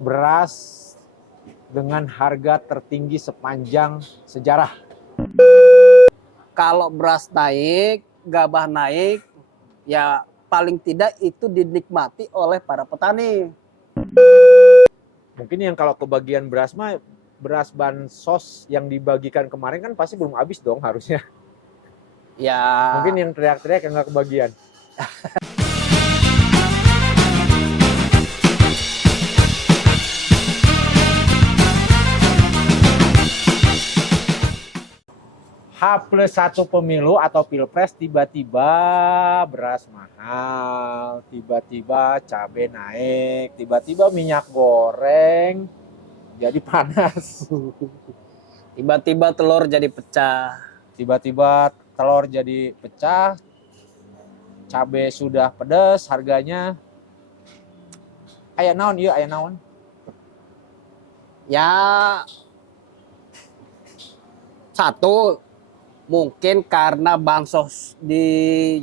beras dengan harga tertinggi sepanjang sejarah. Kalau beras naik, gabah naik, ya paling tidak itu dinikmati oleh para petani. Mungkin yang kalau kebagian beras mah, beras bansos yang dibagikan kemarin kan pasti belum habis dong harusnya. Ya Mungkin yang teriak-teriak yang nggak kebagian. H+1 pemilu atau pilpres, tiba-tiba beras mahal, tiba-tiba cabai naik, tiba-tiba minyak goreng jadi panas. tiba-tiba telur jadi pecah. Tiba-tiba telur jadi pecah, cabai sudah pedas harganya. Aya naon ieu, aya naon? Ya satu, mungkin karena bansos di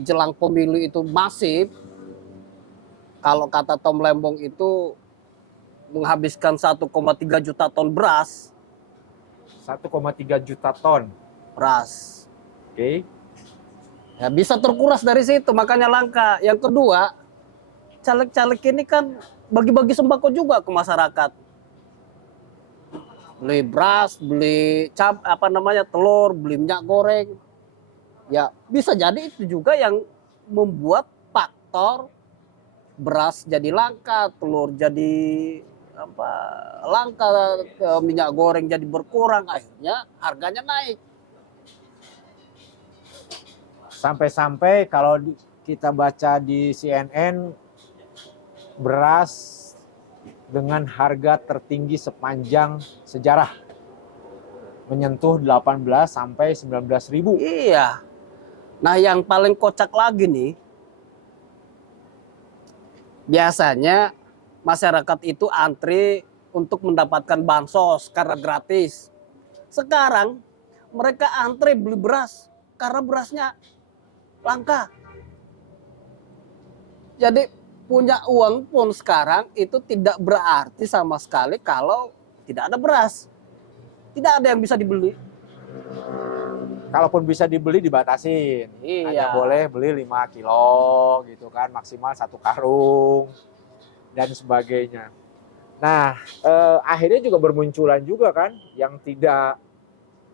jelang pemilu itu masif. Kalau kata Tom Lembong itu menghabiskan 1,3 juta ton beras. 1,3 juta ton. Beras. Oke. Ya bisa terkuras dari situ, makanya langka. Yang kedua, caleg-caleg ini kan bagi-bagi sembako juga ke masyarakat. Beli beras, beli telur, beli minyak goreng. Ya bisa jadi itu juga yang membuat faktor beras jadi langka, telur jadi langka, minyak goreng jadi berkurang, akhirnya harganya naik. Sampai-sampai kalau kita baca di CNN, beras dengan harga tertinggi sepanjang sejarah menyentuh 18 sampai 19 ribu. Iya. Nah yang paling kocak lagi nih, biasanya masyarakat itu antri untuk mendapatkan bansos karena gratis. Sekarang mereka antri beli beras karena berasnya langka. Jadi punya uang pun sekarang itu tidak berarti sama sekali kalau tidak ada beras. Tidak ada yang bisa dibeli. Kalaupun bisa dibeli dibatasin. Iya. Hanya boleh beli 5 kilo gitu kan, maksimal 1 karung dan sebagainya. Nah, akhirnya juga bermunculan juga kan yang tidak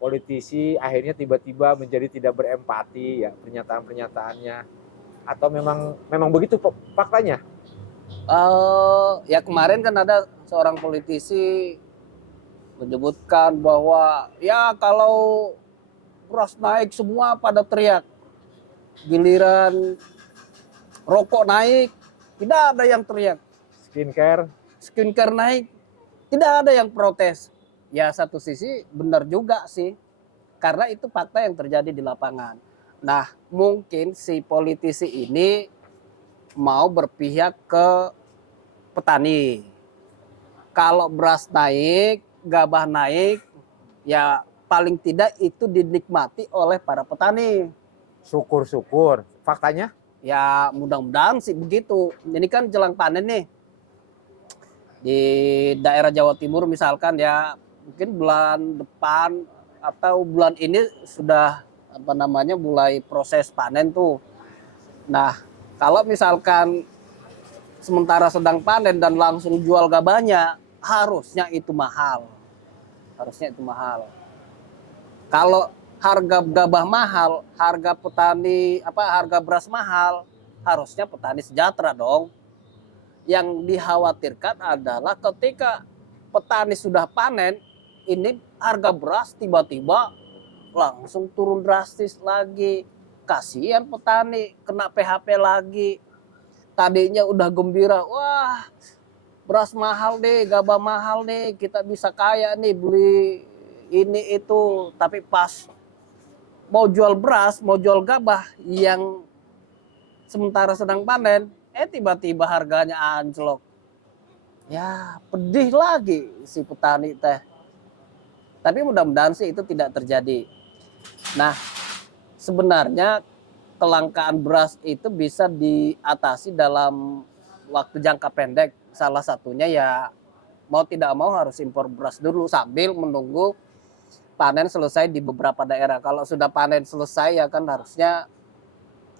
politisi akhirnya tiba-tiba menjadi tidak berempati ya pernyataan-pernyataannya, atau memang begitu faktanya? Ya kemarin kan ada seorang politisi menyebutkan bahwa ya kalau beras naik semua pada teriak, giliran rokok naik tidak ada yang teriak, skincare naik tidak ada yang protes. Ya satu sisi benar juga sih, karena itu fakta yang terjadi di lapangan. Nah mungkin si politisi ini mau berpihak ke petani. Kalau beras naik, gabah naik, ya paling tidak itu dinikmati oleh para petani. Syukur-syukur. Faktanya? Ya mudah-mudahan sih begitu. Ini kan jelang panen nih. Di daerah Jawa Timur misalkan ya, mungkin bulan depan atau bulan ini sudah mulai proses panen tuh. Nah, kalau misalkan sementara sedang panen dan langsung jual gabahnya, harusnya itu mahal. Harusnya itu mahal. Kalau harga gabah mahal, harga harga beras mahal, harusnya petani sejahtera dong. Yang dikhawatirkan adalah ketika petani sudah panen, ini harga beras tiba-tiba langsung turun drastis lagi. Kasihan petani, kena PHP lagi. Tadinya udah gembira, wah beras mahal nih, gabah mahal nih, kita bisa kaya nih beli ini itu. Tapi pas mau jual beras, mau jual gabah yang sementara sedang panen, tiba-tiba harganya anjlok. Ya pedih lagi si petani teh. Tapi mudah-mudahan sih itu tidak terjadi. Nah sebenarnya kelangkaan beras itu bisa diatasi dalam waktu jangka pendek. Salah satunya ya mau tidak mau harus impor beras dulu sambil menunggu panen selesai di beberapa daerah. Kalau sudah panen selesai ya kan harusnya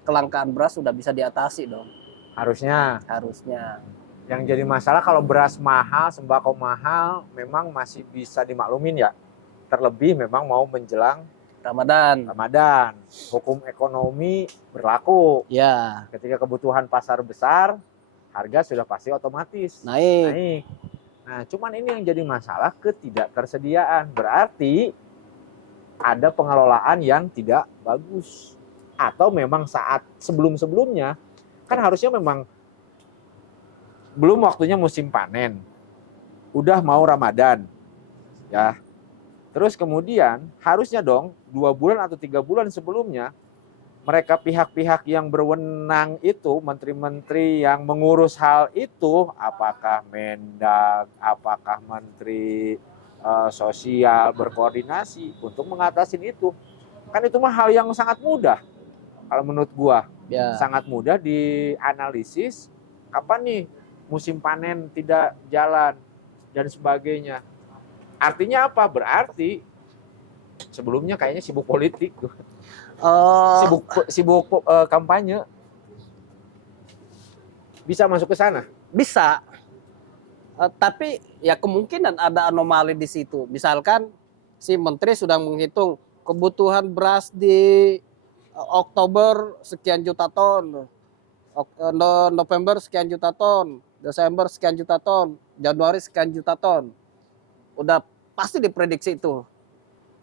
kelangkaan beras sudah bisa diatasi dong. Harusnya. Harusnya. Yang jadi masalah kalau beras mahal, sembako mahal, memang masih bisa dimaklumin ya. Terlebih memang mau menjelang Ramadan. Ramadan. Hukum ekonomi berlaku. Ya, Ketika kebutuhan pasar besar, harga sudah pasti otomatis naik. Nah, cuman ini yang jadi masalah, ketidaktersediaan. Berarti ada pengelolaan yang tidak bagus. Atau memang saat sebelum-sebelumnya, kan harusnya memang belum waktunya musim panen, udah mau Ramadan, ya. Terus kemudian harusnya dong 2 bulan atau 3 bulan sebelumnya mereka pihak-pihak yang berwenang itu, menteri-menteri yang mengurus hal itu, apakah Mendag, apakah Menteri Sosial berkoordinasi untuk mengatasi itu. Kan itu mah hal yang sangat mudah. Kalau menurut gua, Ya. sangat mudah dianalisis. Kapan nih musim panen tidak jalan dan sebagainya. Artinya apa? Berarti sebelumnya kayaknya sibuk politik tuh. Sibuk kampanye. Bisa masuk ke sana? Bisa. Tapi ya kemungkinan ada anomali di situ. Misalkan si menteri sudah menghitung kebutuhan beras di Oktober sekian juta ton, November sekian juta ton, Desember sekian juta ton, Januari sekian juta ton. Udah pasti diprediksi itu.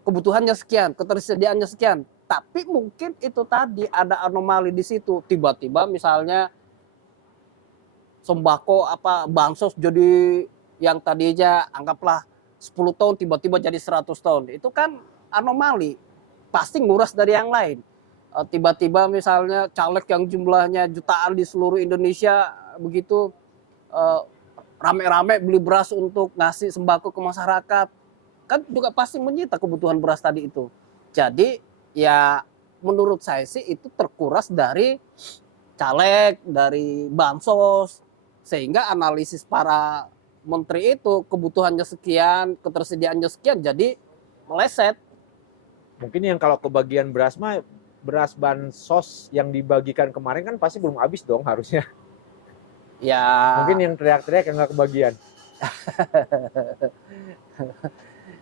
Kebutuhannya sekian, ketersediaannya sekian. Tapi mungkin itu tadi ada anomali di situ. Tiba-tiba misalnya sembako bansos jadi yang tadinya anggaplah 10 ton tiba-tiba jadi 100 ton. Itu kan anomali. Pasti nguras dari yang lain. Tiba-tiba misalnya caleg yang jumlahnya jutaan di seluruh Indonesia begitu rame-rame beli beras untuk ngasih sembako ke masyarakat, kan juga pasti menyita kebutuhan beras tadi itu. Jadi ya menurut saya sih itu terkuras dari caleg, dari bansos, sehingga analisis para menteri itu kebutuhannya sekian, ketersediaannya sekian, jadi meleset. Mungkin yang kalau kebagian beras mah, beras bansos yang dibagikan kemarin kan pasti belum habis dong harusnya. Ya. Mungkin yang teriak-teriak yang nggak kebagian.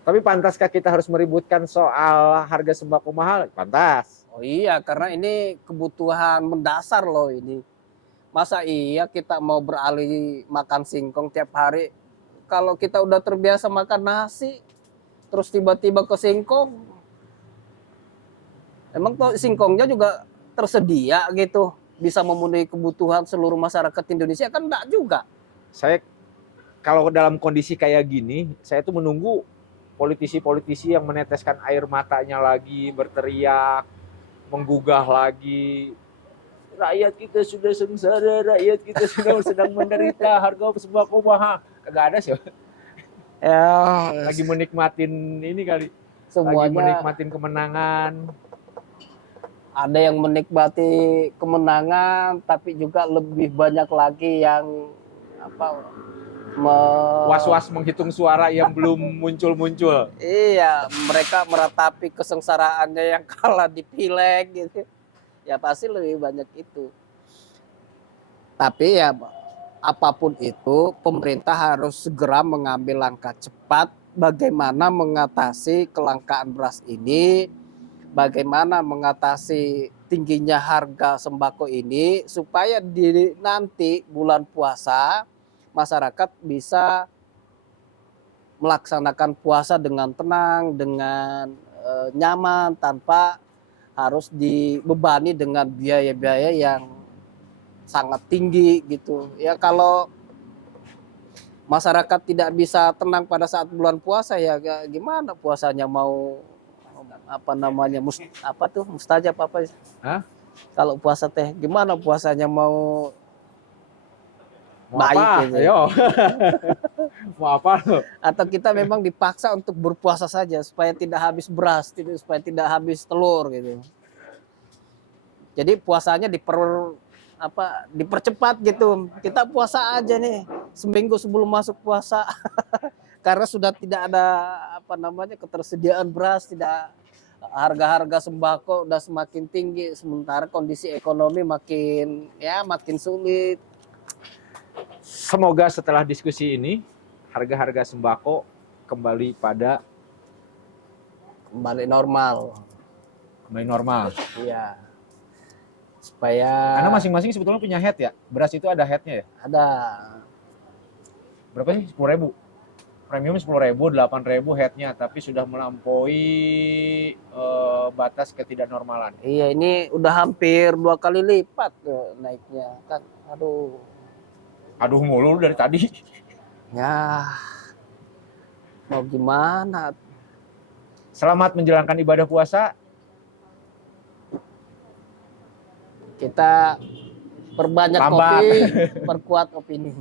Tapi pantaskah kita harus meributkan soal harga sembako mahal? Pantas. Oh iya, karena ini kebutuhan mendasar loh ini. Masa iya kita mau beralih makan singkong tiap hari? Kalau kita udah terbiasa makan nasi, terus tiba-tiba ke singkong, emang tuh singkongnya juga tersedia gitu, bisa memenuhi kebutuhan seluruh masyarakat Indonesia? Kan enggak juga. Saya kalau dalam kondisi kayak gini, saya tuh menunggu politisi-politisi yang meneteskan air matanya lagi, berteriak, menggugah lagi. Rakyat kita sudah sengsara, rakyat kita sedang menderita, harga sembako mahal. Kagak ada sih. Ya, Lagi menikmatin ini kali. semuanya Lagi menikmatin kemenangan. ada yang menikmati kemenangan, tapi juga lebih banyak lagi yang Was-was menghitung suara yang belum muncul-muncul. Iya, mereka meratapi kesengsaraannya yang kalah di pileg gitu. Ya pasti lebih banyak itu. Tapi ya apapun itu, pemerintah harus segera mengambil langkah cepat bagaimana mengatasi kelangkaan beras ini, bagaimana mengatasi tingginya harga sembako ini, supaya di nanti bulan puasa masyarakat bisa melaksanakan puasa dengan tenang, dengan nyaman, tanpa harus dibebani dengan biaya-biaya yang sangat tinggi gitu. Ya kalau masyarakat tidak bisa tenang pada saat bulan puasa, ya gimana puasanya mau mustajab apa? Hah? Kalau puasa teh gimana puasanya mau Mau baik apa? gitu. Ayo. Mau apa lo? Atau kita memang dipaksa untuk berpuasa saja supaya tidak habis beras, supaya tidak habis telur gitu. Jadi puasanya dipercepat gitu. Kita puasa aja nih. seminggu sebelum masuk puasa karena sudah tidak ada ketersediaan beras, tidak, harga-harga sembako udah semakin tinggi sementara kondisi ekonomi makin sulit. Semoga setelah diskusi ini harga-harga sembako kembali normal. kembali normal. Iya. Supaya Karena masing-masing sebetulnya punya head ya. Beras itu ada headnya ya. ada. Berapa sih? 10.000. Premium 10.000, 8.000 headnya, tapi sudah melampaui batas ketidaknormalan. Iya, ini udah hampir 2 kali lipat naiknya kan. Aduh mulu dari tadi. Ya, mau gimana? Selamat menjalankan ibadah puasa. Kita perbanyak Lambat. kopi, perkuat opini.